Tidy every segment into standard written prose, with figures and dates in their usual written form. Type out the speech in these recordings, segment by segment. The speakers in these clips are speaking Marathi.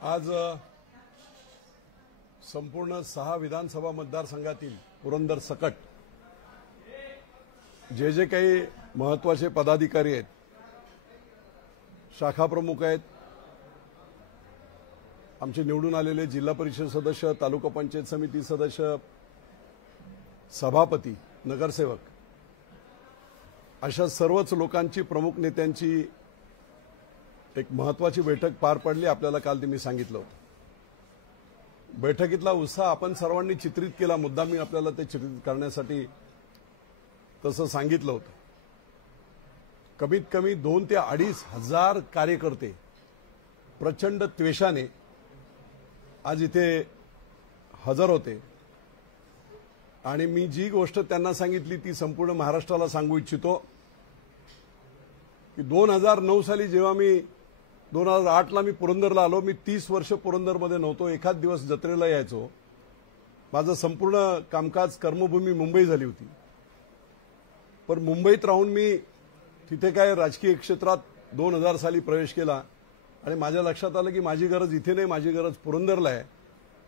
आज संपूर्ण 6 विधानसभा मतदारसंघातील पुरंदर सकट जे काही महत्त्वाचे पदाधिकारी आहेत, शाखा प्रमुख आहेत, आमचे निवडून आलेले जिल्हा परिषद सदस्य, तालुका पंचायत समिती सदस्य, सभापती, नगरसेवक अशा सर्वच लोकांची, प्रमुख नेत्यांची एक महत्त्वाची बैठक पार पडली। आपल्याला काल ते मी सांगितलं होतं। बैठकीतला उत्साह आपण सर्वांनी चित्रित केला, मुद्दा मी आपल्याला ते चित्रित करण्यासाठी तसं सांगितलं होतं। कमीत कमी 2 ते 2.5 हजार कार्यकर्ते प्रचंड त्वेषाने आज इथे हजर होते आणि मी जी गोष्ट त्यांना सांगितली ती संपूर्ण महाराष्ट्राला सांगू इच्छितो की 2009 साली जेव्हा मी 2008 ला मी पुरंदरला आलो, मी 30 वर्ष पुरंदरमध्ये नव्हतो, एखाद दिवस जत्रेला यायचो। माझं संपूर्ण कामकाज कर्मभूमी मुंबई झाली होती, पण मुंबईत राहून मी तिथे काय राजकीय क्षेत्रात 2000 साली प्रवेश केला आणि माझ्या लक्षात आलं की माझी गरज इथे नाही, माझी गरज पुरंदरला आहे।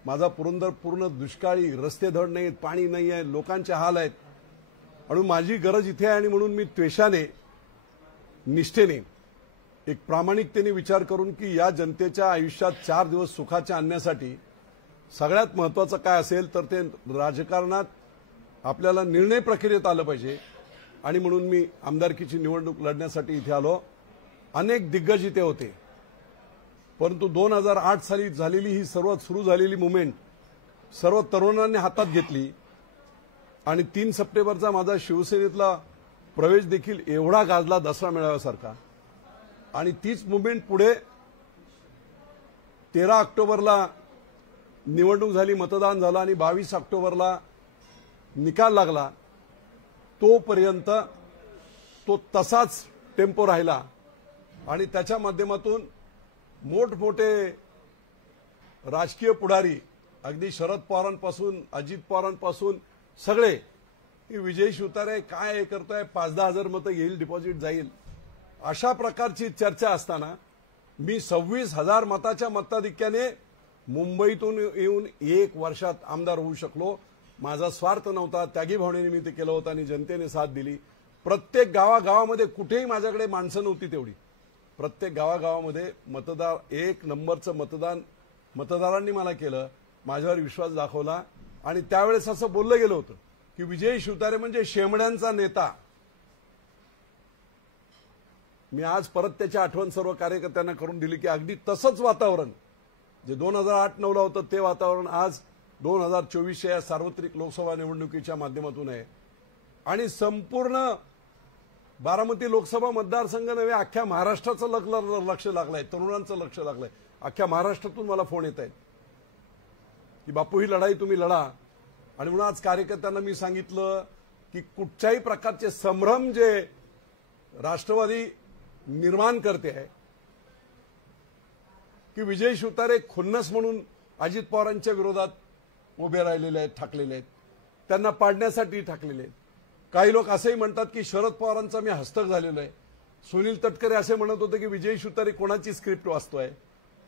माझा पुरंदर पूर्ण दुष्काळी, रस्ते धड नाहीत, पाणी नाही आहे, लोकांचे हाल आहेत आणि माझी गरज इथे आहे। आणि म्हणून मी त्वेषाने, निष्ठेने, एक प्रामाणिकतेने विचार करून की या जनतेच्या आयुष्यात 4 दिवस सुखाचे आणण्यासाठी सगळ्यात महत्त्वाचं काय असेल तर ते राजकारणात आपल्याला निर्णय प्रक्रियेत आलं पाहिजे आणि म्हणून मी आमदारकीची निवडणूक लढण्यासाठी इथे आलो। अनेक दिग्गज इथे होते, परंतु 2008 साली झालेली ही सुरू झालेली मुवमेंट सर्व तरुणांनी हातात घेतली आणि 3 सप्टेंबरचा माझा शिवसेनेतला प्रवेश देखील एवढा गाजला दसरा मेळाव्यासारखा। आणि तीच मुवमेंट पुढे 13 ऑक्टोबरला निवडणूक झाली, मतदान झालं आणि 22 ऑक्टोबरला निकाल लागला। तोपर्यंत तो तसाच टेम्पो राहिला आणि त्याच्या माध्यमातून मोठमोठे राजकीय पुढारी, अगदी शरद पवारांपासून अजित पवारांपासून सगळे की विजय शिवतारे काय हे करतोय, 5-10 हजार मतं येईल, डिपॉझिट जाईल, अशा प्रकारची चर्चा असताना मी 26,000 मताच्या मताधिक्याने मुंबईतून येऊन 1 वर्षात आमदार होऊ शकलो। माझा स्वार्थ नव्हता, त्यागी भावनेने मी ते केलं होतं आणि जनतेने साथ दिली। प्रत्येक गावागावामध्ये कुठेही माझ्याकडे माणसं नव्हती तेवढी, प्रत्येक गावागावामध्ये मतदार 1 नंबरचं मतदारांनी मला केलं, माझ्यावर विश्वास दाखवला आणि त्यावेळेस असं बोललं गेलं होतं की विजय शिवतारे म्हणजे शेमड्यांचा नेता। मी आज परत त्याची आठवण सर्व कार्यकर्त्यांना करून दिली की अगदी तसंच वातावरण जे 2008-9 ला होतं ते वातावरण आज 2024 या सार्वत्रिक लोकसभा निवडणुकीच्या माध्यमातून आहे। आणि संपूर्ण बारामती लोकसभा मतदारसंघ नव्हे, अख्ख्या महाराष्ट्राचं लक्ष लागलंय, तरुणांचं लक्ष लागलंय। अख्ख्या महाराष्ट्रातून मला फोन येत आहेत की बापू ही लढाई तुम्ही लढा। आणि म्हणून आज कार्यकर्त्यांना मी सांगितलं की कुठच्याही प्रकारचे संभ्रम जे राष्ट्रवादी निर्माण करते आहे की विजय शिवतारे खुन्नस म्हणून अजित पवारांच्या विरोधात उभे राहिलेले आहेत, ठाकलेले आहेत, त्यांना पाडण्यासाठी ठाकलेले आहेत। काही लोक असेही म्हणतात की शरद पवारांचा मी हस्तक झालेलो आहे। सुनील तटकरे असे म्हणत होते की विजय शिवतारे कोणाची स्क्रिप्ट वाचतोय।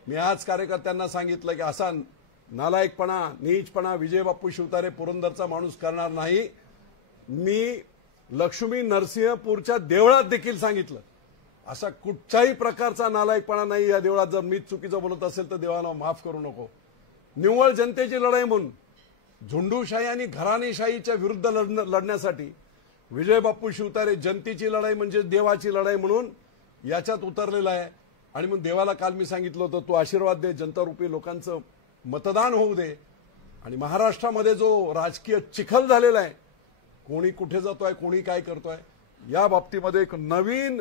मी आज कार्यकर्त्यांना सांगितलं की असा नालायकपणा, नीचपणा विजय बापू शिवतारे पुरंदरचा माणूस करणार नाही। मी लक्ष्मी नरसिंहपूरच्या देवळात देखील सांगितलं असा कुठच्याही प्रकारचा नालायकपणा नाही या देवळात। जर मी चुकीचं बोलत असेल तर देवाला माफ करू नको। निव्वळ जनतेची लढाई म्हणून झुंडूशाही आणि घराणेशाहीच्या विरुद्ध लढण्यासाठी विजय बापू शिवतारे जनतेची लढाई म्हणजे देवाची लढाई म्हणून याच्यात उतरलेला आहे। आणि मग देवाला काल मी सांगितलं होतं तू आशीर्वाद दे, जनतारूपी लोकांचं मतदान होऊ दे। आणि महाराष्ट्रामध्ये जो राजकीय चिखल झालेला आहे, कोणी कुठे जातोय, कोणी काय करतोय, या बाबतीमध्ये एक नवीन